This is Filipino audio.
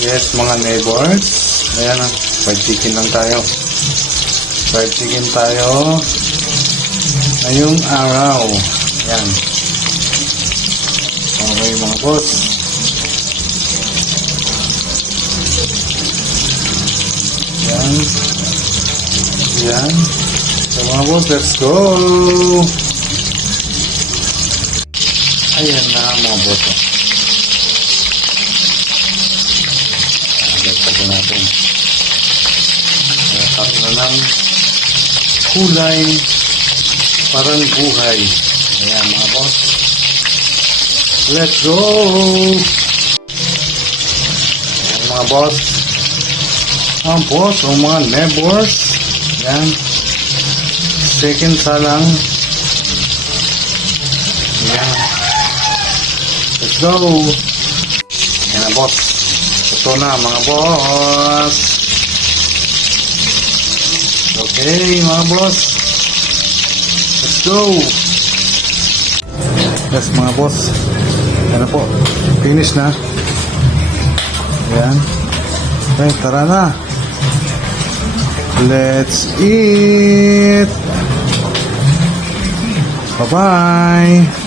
Yes, mga neighbors. Ayan, fried chicken lang tayo. Fried chicken tayo ngayong araw. Ayan. Okay, mga boss. Ayan. Ayan. So, mga boss, let's go! Ayan na, mga boss. Agad natin. Karoon na ng kulay parang buhay. Ayan, mga boss. Let's go! Ayan, mga boss. Mga boss o mga neighbors. Ayan. Second salang. Ayan. Let's go! Ayan na, boss. Ito na, mga boss. Okay, mga boss. Let's go! Yes, mga boss. Ayan na po. Finish na. Ayan. Okay, tara na. Let's eat! Bye-bye!